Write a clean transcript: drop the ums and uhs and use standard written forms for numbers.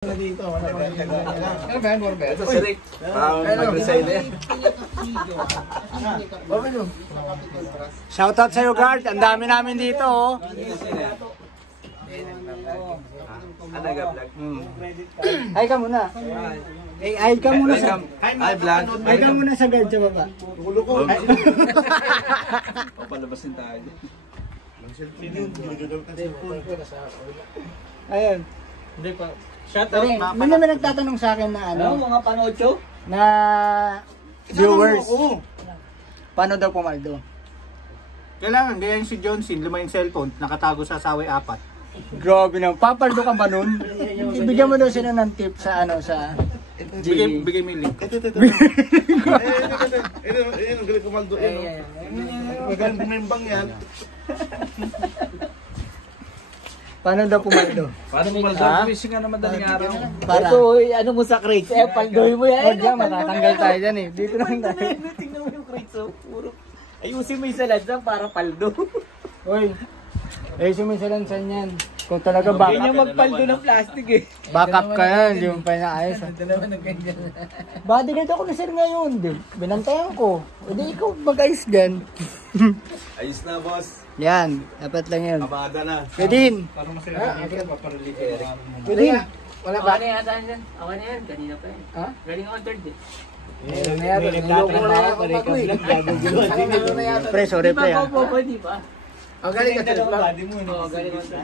Dito, wala pa rin ano ba yan, Borbet? Ito si Rick. Mag-resign na yan. Shoutout sa'yo, guard. Ang dami namin dito, oh. Ay ka muna. Ay ka muna sa... Ay, vlog. Ay ka muna sa guard sa baba. Tulo ko. Papalabasin tayo. Ayun. Hindi pa. Shoutout. May naman nagtatanong sa akin na ano, mga panocho? na viewers. Paano daw pumaldo? Kailangan, ganyan si Johnson, luma yung cellphone, nakatago sa saway 4. Grabe na. Papaldo ka ba nun? Ibigyan mo daw sila ng tip sa ano, sa... Bigay mo yung link. Ito. Ayun, ang galing kumaldo. Magaling bumimbang yan. Paano daw pumaldo? Paano mo mag-fishing nga naman daling araw? Para. Ito, ano mo sa crates? Paldoy mo yan. Huwag dyan, matatanggal tayo dyan eh. Dito lang tayo. Tingnan mo yung crates, oh. Puro. Ayusin mo yung saladsang para paldo. Uy, ayusin mo yung salansan yan. Kung talaga back Ganyan magpaldo ng plastic eh. up ka yan, di mo pa inaayos. Bodyguard ako na sir ngayon. Binantayan ko. O di ikaw mag-ayos dyan. Ayos na, boss. Yan, dapat lang yun. Kabada na. Kedin! Parang masaya dito, paparili kay Eric. Kedin! Wala ba? Ako na yata yan. Ako na yan. Kanina pa yan. Ha? Galing ako third eh. Pre, sorry pre ha. Di ba? Ang galing ka Oo, galing ako.